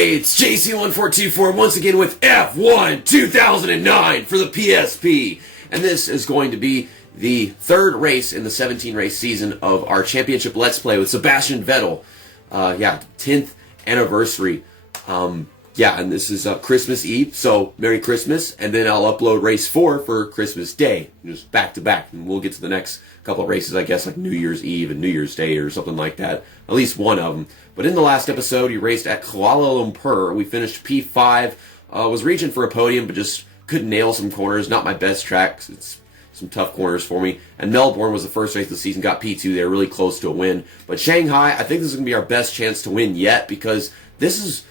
Hey, it's JC1424 once again with F1 2009 for the PSP. And this is going to be the third race in the 17-race season of our championship Let's Play with Sebastian Vettel. 10th anniversary. And this is Christmas Eve, so Merry Christmas. And then I'll upload race 4 for Christmas Day, just back to back. And we'll get to the next couple of races, I guess, like New Year's Eve and New Year's Day or something like that. At least one of them. But in the last episode, you raced at Kuala Lumpur. We finished P5. Was reaching for a podium, but just couldn't nail some corners. Not my best track. It's some tough corners for me. And Melbourne was the first race of the season. Got P2 there, really close to a win. But Shanghai, I think this is going to be our best chance to win yet, because this is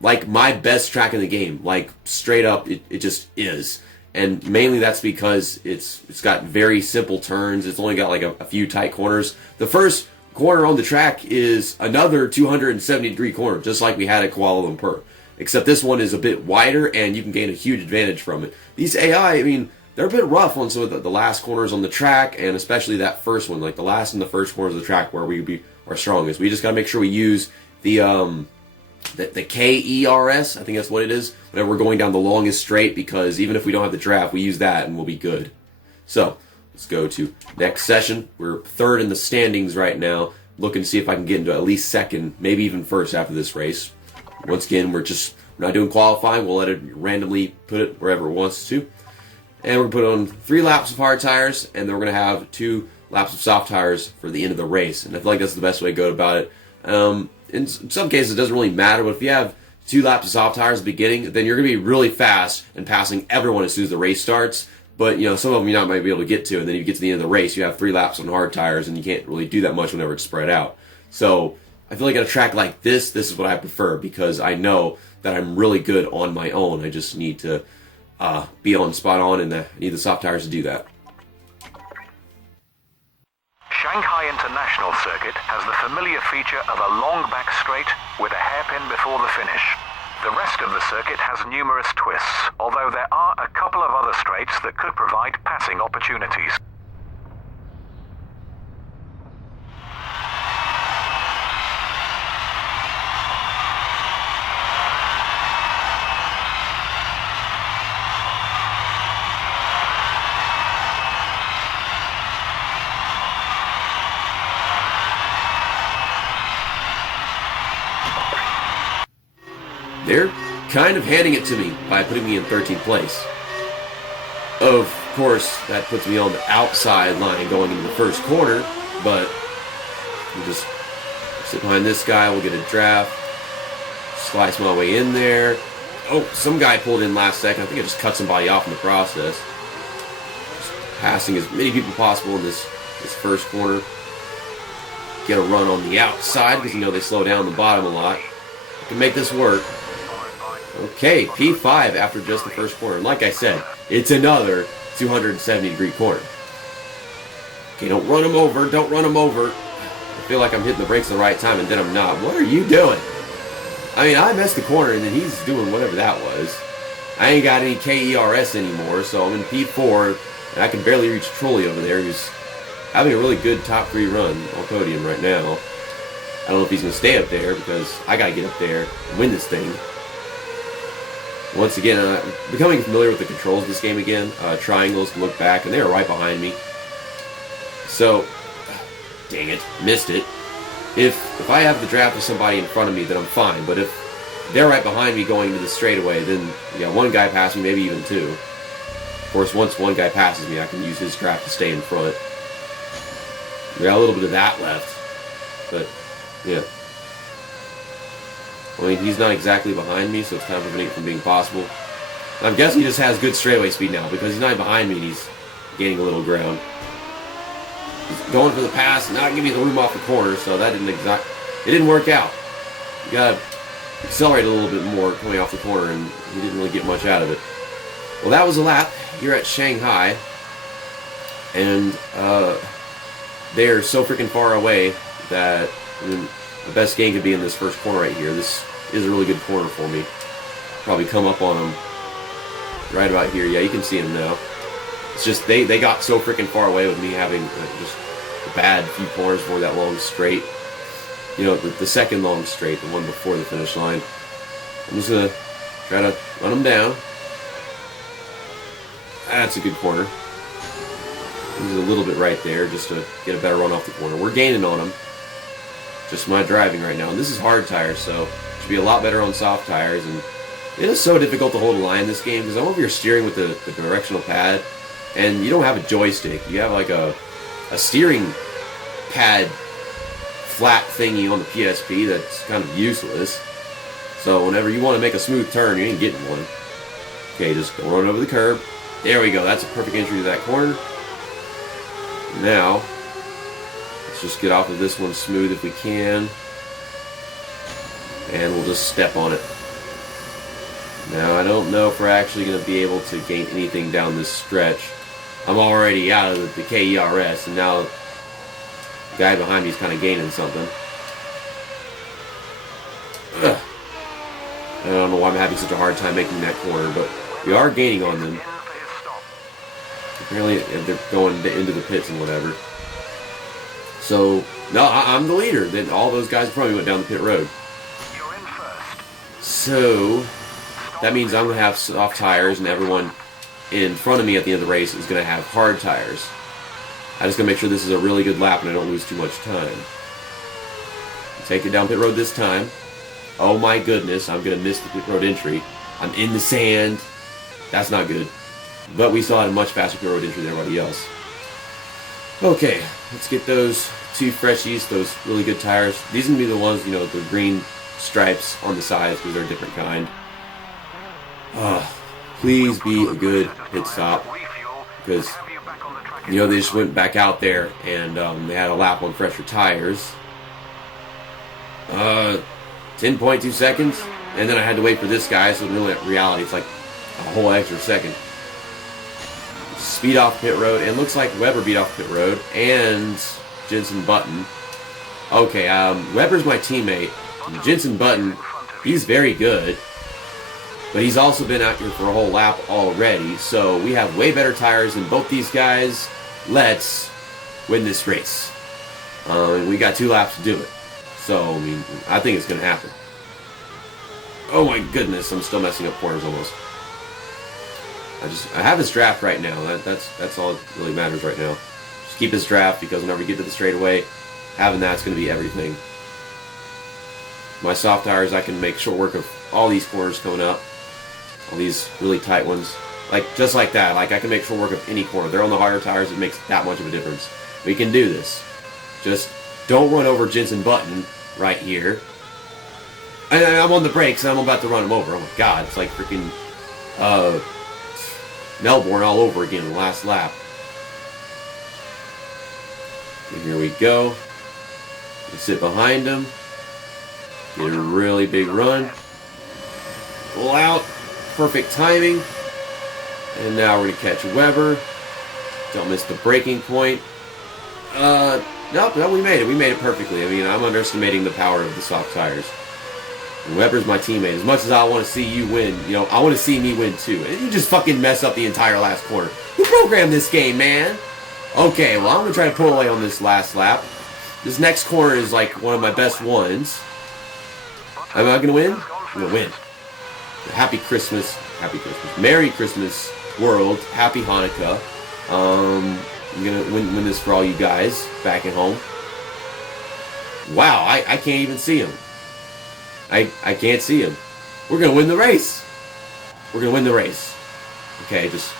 like my best track in the game. Like, straight up, it just is. And mainly that's because it's got very simple turns. It's only got like a few tight corners. The first corner on the track is another 270-degree corner, just like we had at Kuala Lumpur. Except this one is a bit wider, and you can gain a huge advantage from it. These AI, I mean, they're a bit rough on some of the last corners on the track, and especially that first one, like the last and the first corners of the track where we be our strongest. We just got to make sure we use the KERS, I think that's what it is, whenever we're going down the longest straight, because even if we don't have the draft, we use that and we'll be good. So, let's go to next session. We're third in the standings right now, looking to see if I can get into at least second, maybe even first after this race. Once again, we're not doing qualifying. We'll let it randomly put it wherever it wants to. And we're going to put on 3 laps of hard tires, and then we're going to have 2 laps of soft tires for the end of the race. And I feel like that's the best way to go about it. In some cases, it doesn't really matter, but if you have 2 laps of soft tires at the beginning, then you're going to be really fast and passing everyone as soon as the race starts. But, you know, some of them you might be able to get to, and then you get to the end of the race, you have 3 laps on hard tires, and you can't really do that much whenever it's spread out. So, I feel like at a track like this is what I prefer, because I know that I'm really good on my own. I just need to be on spot on, and I need the soft tires to do that. Shanghai International Circuit has the familiar feature of a long back straight with a hairpin before the finish. The rest of the circuit has numerous twists, although there are a couple of other straights that could provide passing opportunities. They're kind of handing it to me by putting me in 13th place. Of course, that puts me on the outside line going into the first corner, but we'll just sit behind this guy, we'll get a draft, slice my way in there. Oh, some guy pulled in last second. I think I just cut somebody off in the process. Just passing as many people possible in this first corner. Get a run on the outside, because you know they slow down the bottom a lot. I can make this work. Okay, P5 after just the first corner. And like I said, it's another 270-degree corner. Okay, don't run him over. Don't run him over. I feel like I'm hitting the brakes at the right time, and then I'm not. What are you doing? I mean, I messed the corner, and then he's doing whatever that was. I ain't got any KERS anymore, so I'm in P4, and I can barely reach Trolley over there. He's having a really good top 3 run on podium right now. I don't know if he's going to stay up there, because I got to get up there and win this thing. Once again, becoming familiar with the controls of this game again. Triangles, look back, and they were right behind me. So, dang it, missed it. If I have the draft of somebody in front of me, then I'm fine. But if they're right behind me going into the straightaway, then one guy past me, maybe even 2. Of course, once one guy passes me, I can use his draft to stay in front. We got a little bit of that left, but yeah. I mean, he's not exactly behind me, so it's kind of preventing it from being possible. I'm guessing he just has good straightaway speed now, because he's not behind me and he's gaining a little ground. He's going for the pass, not giving me the room off the corner, so that didn't work out. You gotta accelerate a little bit more coming off the corner, and he didn't really get much out of it. Well, that was a lap here at Shanghai, and they are so freaking far away that the best gain could be in this first corner right here. This is a really good corner for me. Probably come up on them right about here. Yeah, you can see them now. It's just they got so freaking far away with me having just a bad few corners for that long straight. You know, the second long straight, the one before the finish line. I'm just going to try to run them down. That's a good corner. Use a little bit right there just to get a better run off the corner. We're gaining on them. Just my driving right now. And this is hard tires, so it should be a lot better on soft tires. And it is so difficult to hold a line in this game because I'm over here steering with the directional pad, and you don't have a joystick. You have like a steering pad flat thingy on the PSP that's kind of useless. So whenever you want to make a smooth turn, you ain't getting one. Okay, just go run over the curb. There we go. That's a perfect entry to that corner. Now, let's just get off of this one smooth if we can. And we'll just step on it. Now, I don't know if we're actually going to be able to gain anything down this stretch. I'm already out of the KERS, and now the guy behind me is kind of gaining something. Ugh. I don't know why I'm having such a hard time making that corner, but we are gaining on them. Apparently, they're going into the pits and whatever. So, no, I'm the leader. Then all those guys probably went down the pit road. So, that means I'm going to have soft tires, and everyone in front of me at the end of the race is going to have hard tires. I just got to make sure this is a really good lap and I don't lose too much time. Take it down pit road this time. Oh my goodness, I'm going to miss the pit road entry. I'm in the sand. That's not good. But we still had a much faster pit road entry than everybody else. Okay, let's get those two freshies, those really good tires. These are going to be the ones, you know, the green stripes on the sides because they're a different kind. Please be a good pit stop because, you know, they just went back out there and they had a lap on fresher tires. 10.2 seconds, and then I had to wait for this guy, so in reality it's like a whole extra second. Speed off pit road, and looks like Weber beat off pit road, and Jensen Button. Okay, Weber's my teammate. Jensen Button, he's very good, but he's also been out here for a whole lap already, so we have way better tires than both these guys. Let's win this race. We got 2 laps to do it. So, I mean, I think it's going to happen. Oh my goodness, I'm still messing up corners almost. I have his draft right now. That's all that really matters right now. Just keep his draft because whenever you get to the straightaway, having that's going to be everything. My soft tires, I can make short work of all these corners coming up. All these really tight ones. Like, just like that. Like, I can make short work of any corner. They're on the harder tires, it makes that much of a difference. We can do this. Just don't run over Jensen Button right here. And I'm on the brakes and I'm about to run him over. Oh my god, it's like freaking Melbourne all over again in the last lap. And here we go. We sit behind him. Get a really big run. Pull out. Perfect timing. And now we're going to catch Weber. Don't miss the braking point. Nope, no, we made it. We made it perfectly. I mean, I'm underestimating the power of the soft tires. And Weber's my teammate. As much as I want to see you win, you know, I want to see me win too. And you just fucking mess up the entire last corner. Who programmed this game, man? Okay, well, I'm going to try to pull away on this last lap. This next corner is like one of my best ones. Am I going to win? I'm going to win. Happy Christmas. Happy Christmas. Merry Christmas, world. Happy Hanukkah. I'm going to win this for all you guys back at home. Wow, I can't even see him. I can't see him. We're going to win the race. We're going to win the race. Okay, just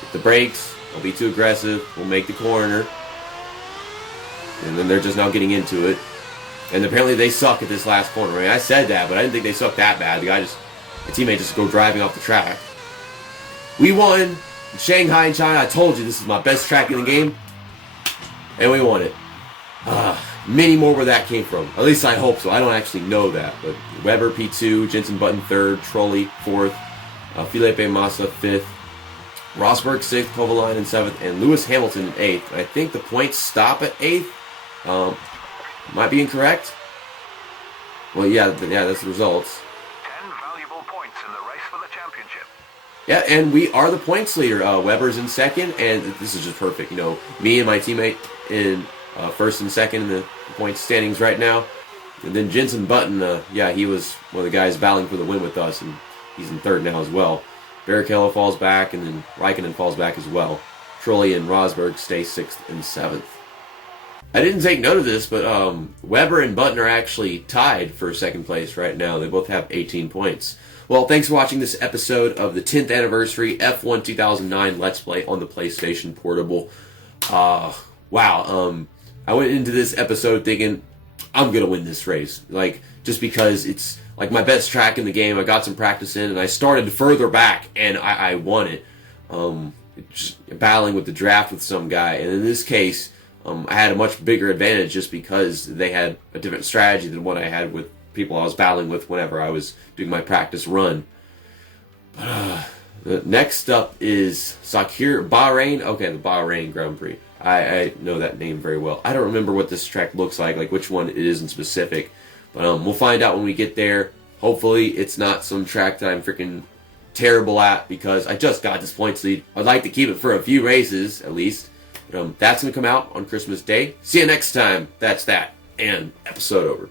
hit the brakes. Don't be too aggressive. We'll make the corner. And then they're just now getting into it. And apparently they suck at this last corner. I mean, I said that, but I didn't think they sucked that bad. My teammate just go driving off the track. We won. Shanghai and China, I told you this is my best track in the game. And we won it. Many more where that came from. At least I hope so. I don't actually know that. But Weber P2, Jensen Button 3rd, Trolley 4th, Felipe Massa 5th, Rosberg 6th, Kovalainen 7th, and Lewis Hamilton 8th. I think the points stop at 8th. Might be incorrect. Well, yeah, that's the results. 10 valuable points in the race for the championship. Yeah, and we are the points leader. Weber's in 2nd, and this is just perfect. You know, me and my teammate in 1st and 2nd in the points standings right now. And then Jensen Button, yeah, he was one of the guys battling for the win with us, and he's in third now as well. Barrichello falls back, and then Raikkonen falls back as well. Trulli and Rosberg stay 6th and 7th. I didn't take note of this, but Weber and Button are actually tied for second place right now. They both have 18 points. Well, thanks for watching this episode of the 10th anniversary F1 2009 Let's Play on the PlayStation Portable. Wow. I went into this episode thinking, I'm going to win this race. Like, just because it's like my best track in the game. I got some practice in, and I started further back, and I won it. Just battling with the draft with some guy. And in this case, I had a much bigger advantage just because they had a different strategy than what I had with people I was battling with whenever I was doing my practice run. But next up is Bahrain. Okay, the Bahrain Grand Prix. I know that name very well. I don't remember what this track looks like which one it is in specific. But we'll find out when we get there. Hopefully it's not some track that I'm freaking terrible at, because I just got this points lead. I'd like to keep it for a few races at least. But that's going to come out on Christmas Day. See you next time. That's that. And episode over.